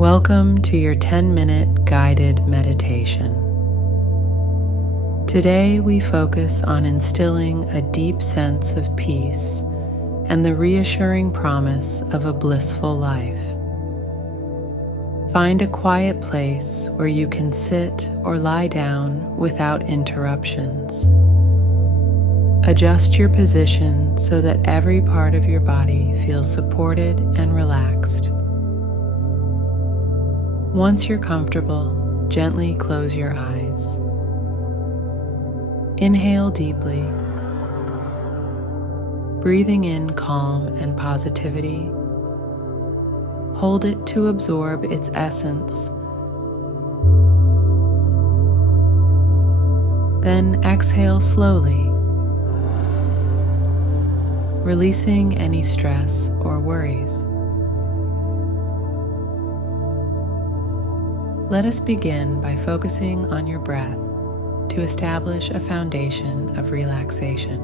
Welcome to your 10-minute guided meditation. Today we focus on instilling a deep sense of peace and the reassuring promise of a blissful life. Find a quiet place where you can sit or lie down without interruptions. Adjust your position so that every part of your body feels supported and relaxed. Once you're comfortable, gently close your eyes. Inhale deeply, breathing in calm and positivity. Hold it to absorb its essence. Then exhale slowly, releasing any stress or worries. Let us begin by focusing on your breath to establish a foundation of relaxation.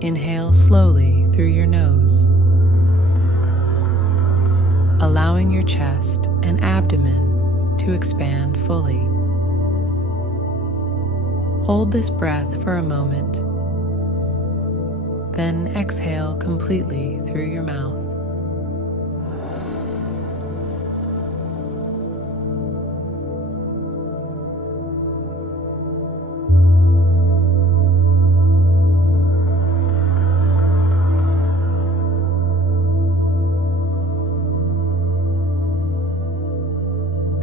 Inhale slowly through your nose, allowing your chest and abdomen to expand fully. Hold this breath for a moment, then exhale completely through your mouth.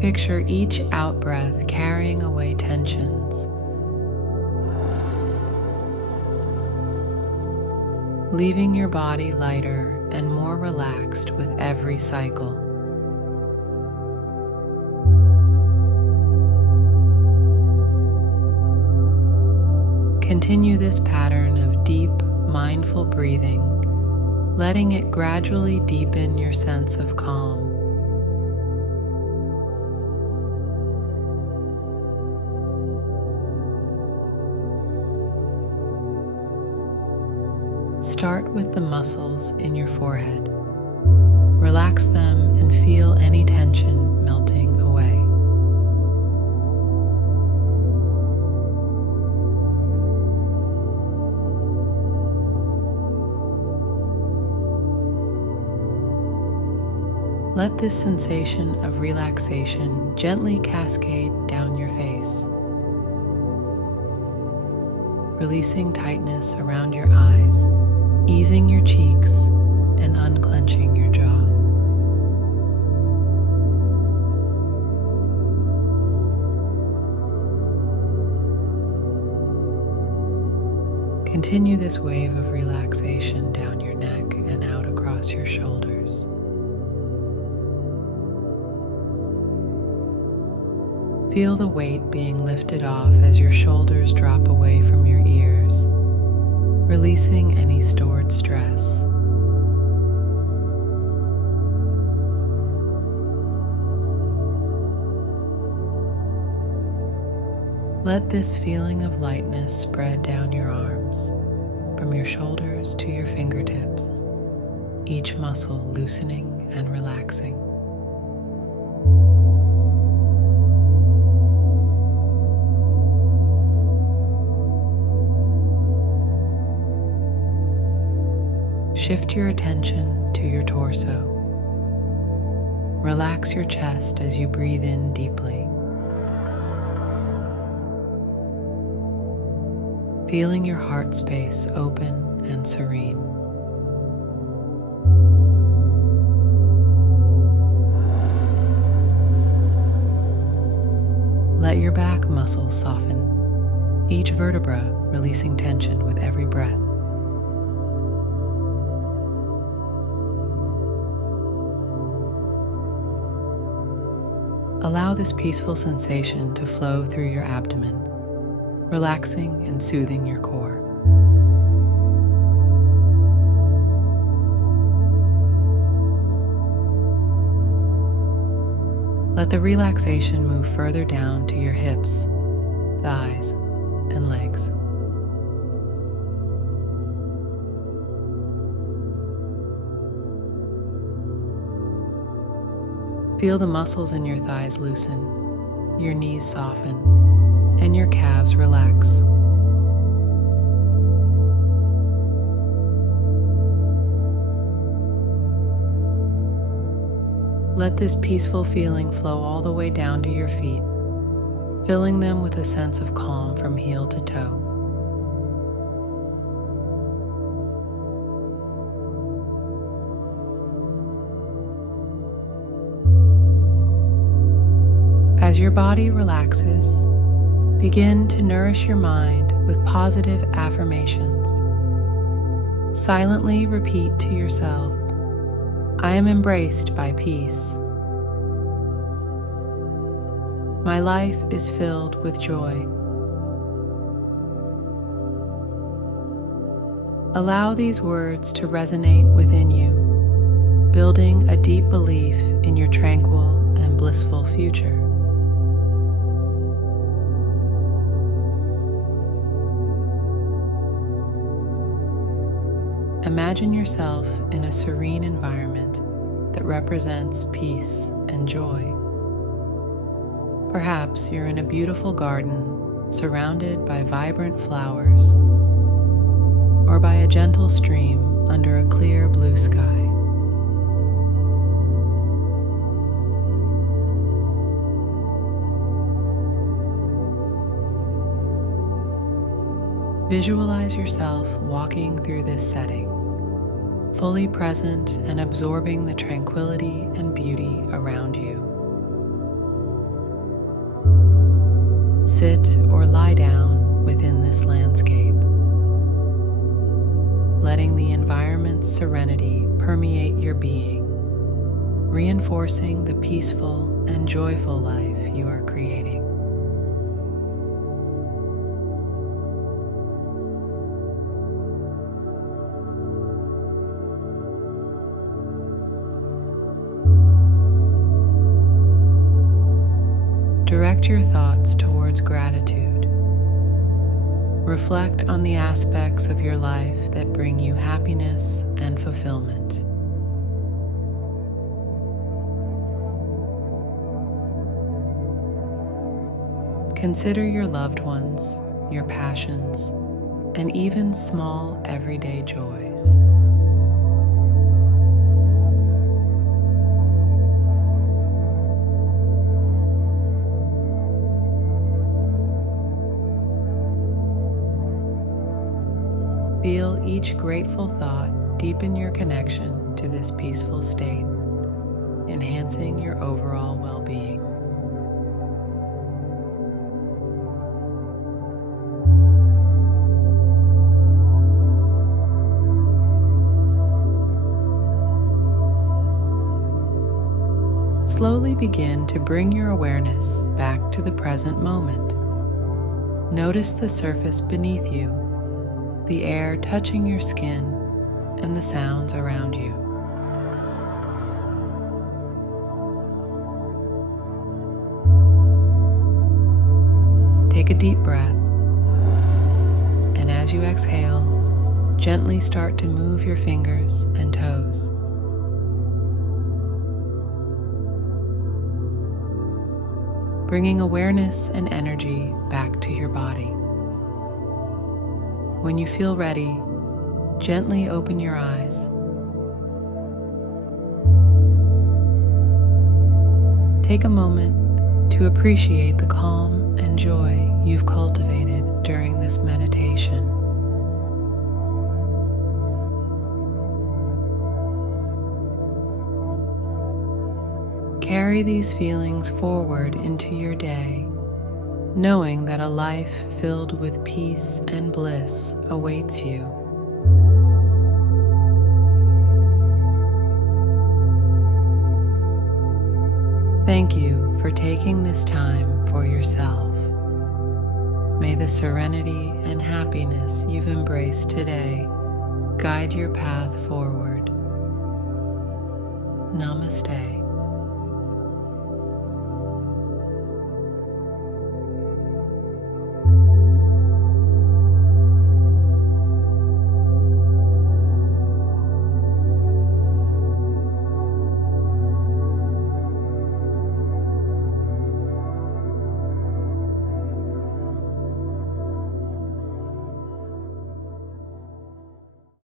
Picture each out-breath carrying away tensions, leaving your body lighter and more relaxed with every cycle. Continue this pattern of deep, mindful breathing, letting it gradually deepen your sense of calm. Start with the muscles in your forehead. Relax them and feel any tension melting away. Let this sensation of relaxation gently cascade down your face, releasing tightness around your eyes, easing your cheeks and unclenching your jaw. Continue this wave of relaxation down your neck and out across your shoulders. Feel the weight being lifted off as your shoulders drop away from your ears, releasing any stored stress. Let this feeling of lightness spread down your arms, from your shoulders to your fingertips, each muscle loosening and relaxing. Shift your attention to your torso. Relax your chest as you breathe in deeply, feeling your heart space open and serene. Let your back muscles soften, each vertebra releasing tension with every breath. Allow this peaceful sensation to flow through your abdomen, relaxing and soothing your core. Let the relaxation move further down to your hips, thighs, and legs. Feel the muscles in your thighs loosen, your knees soften, and your calves relax. Let this peaceful feeling flow all the way down to your feet, filling them with a sense of calm from heel to toe. As your body relaxes, begin to nourish your mind with positive affirmations. Silently repeat to yourself, "I am embraced by peace. My life is filled with joy." Allow these words to resonate within you, building a deep belief in your tranquil and blissful future. Imagine yourself in a serene environment that represents peace and joy. Perhaps you're in a beautiful garden surrounded by vibrant flowers, or by a gentle stream under a clear blue sky. Visualize yourself walking through this setting, fully present and absorbing the tranquility and beauty around you. Sit or lie down within this landscape, letting the environment's serenity permeate your being, reinforcing the peaceful and joyful life you are creating. Direct your thoughts towards gratitude. Reflect on the aspects of your life that bring you happiness and fulfillment. Consider your loved ones, your passions, and even small everyday joys. Feel each grateful thought deepen your connection to this peaceful state, enhancing your overall well-being. Slowly begin to bring your awareness back to the present moment. Notice the surface beneath you, the air touching your skin, and the sounds around you. Take a deep breath, and as you exhale, gently start to move your fingers and toes. Bringing awareness and energy back to your body. When you feel ready, gently open your eyes. Take a moment to appreciate the calm and joy you've cultivated during this meditation. Carry these feelings forward into your day, knowing that a life filled with peace and bliss awaits you. Thank you for taking this time for yourself. May the serenity and happiness you've embraced today guide your path forward. Namaste.